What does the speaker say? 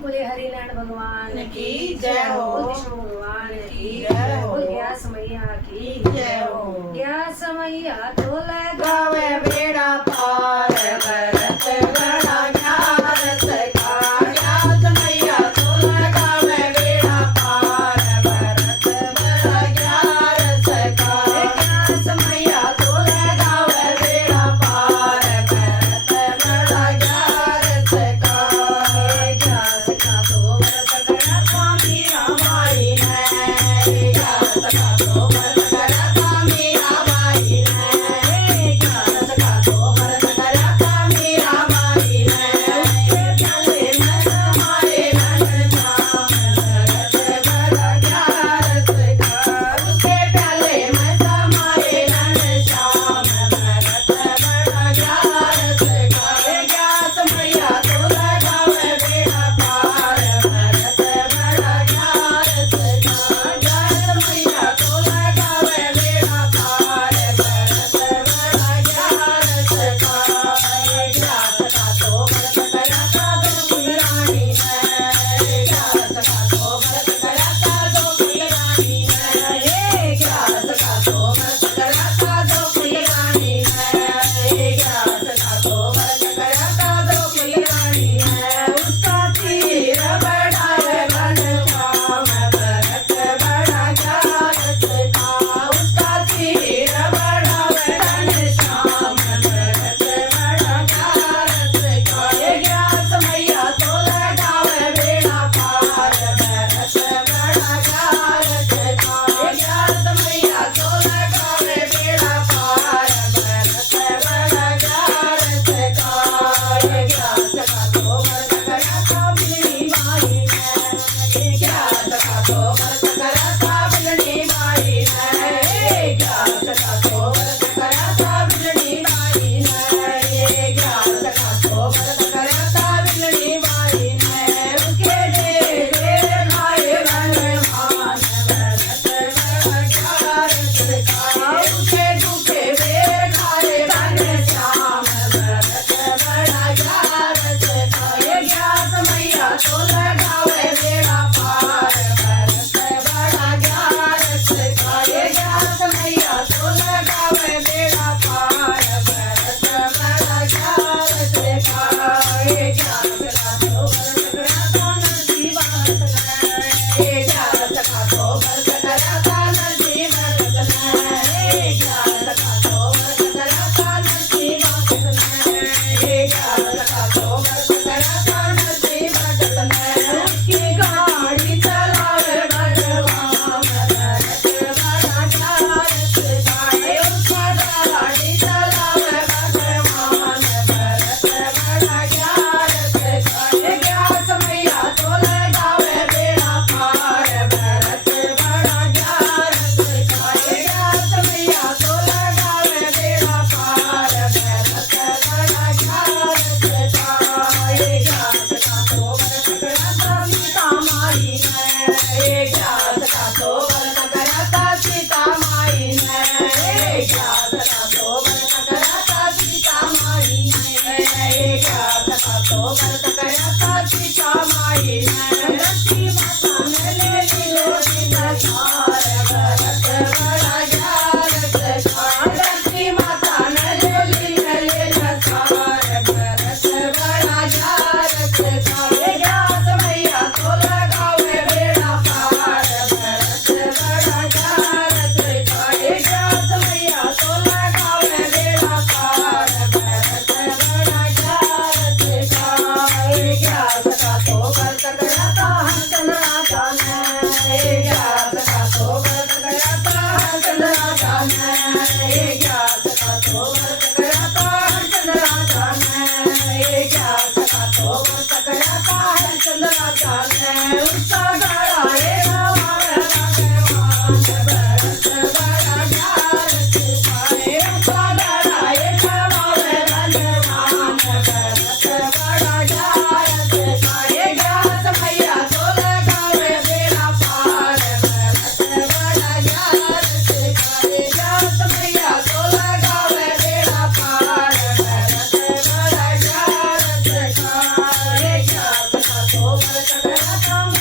बोले हरिनारायण भगवान की जय हो। बोल विष्णु भगवान की जय हो। बोल व्यास मैया की जय हो। व्यास मैया तो लगावे गावे बेड़ा पार भरत बड़ा ज्ञान सखा। व्यास मैया तो लगावे बेड़ा पार भरत बड़ा ज्ञान सखा। व्यास मैया तो लगावे बेड़ा पार भरत बड़ा ज्ञान सखा। व्यास का तो व्रत करता मीरा माई ने व्यास का तो व्रत करता मीरा माई ने व्यास का तो व्रत करता मीरा माई ने। उसके प्याले में समाए घनश्याम भरत बड़ा ज्ञान सखा। उसके प्याले में समाए घनश्याम भरत बड़ा ज्ञान सखा। व्यास मैया तो लगावे बेड़ा पार भरत बड़ा ज्ञान सखा। व्यास मैया तो लगावे बेड़ा पार भरत बड़ा ज्ञान सखा। व्यास का तो व्रत करता गोकुल रानी ने व्यास का तो व्रत करता गोकुल रानी ने। व्यास का तो व्रत करता गोकुल रानी ने। व्यास का तो व्रत करता गोकुल रानी ने। उसका तीर बड़ा है घनश्याम भरत बड़ा ज्ञान सखा। उसका तीर बड़ा है घनश्याम भरत बड़ा ज्ञान सखा। व्यास मैया तो लगावे बेड़ा पार भरत बड़ा ज्ञान सखा। व्यास मैया तो लगावे बेड़ा पार भरत बड़ा ज्ञान सखा। व्यास का तो व्रत करता बिलनी माई ने। व्यास का तो व्रत करता बिलनी माई ने। व्यास का तो व्रत करता बिलनी माई ने। व्यास का तो व्रत करता बिलनी माई ने। उसके डेरे खाए भगवान भरत बड़ा ज्ञान सखा। उसके दुखे बेर खाए घनश्याम भरत बड़ा ज्ञान सखा। व्यास मैया तो लगावे बेड़ा पार भरत बड़ा ज्ञान सखा। व्यास मैया तो लगावे बेड़ा पार भरत बड़ा ज्ञान सखा। व्यास का तो व्रत करता नरसिंह भगत ने। व्यास का तो व्रत करता नरसिंह भगत ने। व्यास का तो व्रत करता नरसिंह भगत ने। व्यास का तो व्रत करता नरसिंह भगत ने। उसकी गाड़ी चलावे भगवान भरत बड़ा ज्ञान सखा। उसका गाड़ी चलावे भगवान भरत बड़ा ज्ञान सखा। व्यास मैया तो लगावे बेड़ा पार भरत बड़ा ज्ञान सखा। व्यास मैया तो लगावे बेड़ा पार भरत बड़ा ज्ञान सखा। व्यास का तो व्रत करता सीता माई ने। व्यास का तो व्रत करता सीता माई ने। व्यास का तो व्रत करता सीता माई ने। व्यास का तो व्रत करता सीता माई ने। लक्ष्मी माता ने ले लियो दिलसार भरत बड़ा ज्ञान सखा। लक्ष्मी माता ने ले लियो दिलसार भरत बड़ा ज्ञान सखा। व्यास मैया तो लगावे बेड़ा पार भरत बड़ा ज्ञान सखा। व्यास मैया तो लगावे बेड़ा पार भरत बड़ा ज्ञान सखा। व्यास का तो व्रत करता हंसन राजा ने। व्यास का तो व्रत करता हंसन राजा ने। व्यास का तो व्रत करता हंसन राजा ने। व्यास का तो व्रत करता हंसन राजा ने। उसका गला रे हमारा भगवान भरत बड़ा ज्ञान सखा। उसका गला रे हमारा भगवान भरत बड़ा ज्ञान सखा। व्यास मैया तो लगावे बेड़ा पार भरत बड़ा ज्ञान सखा। व्यास मैया तो लगावे बेड़ा पार भरत बड़ा ज्ञान सखा। व्यास का तो व्रत सगळं काम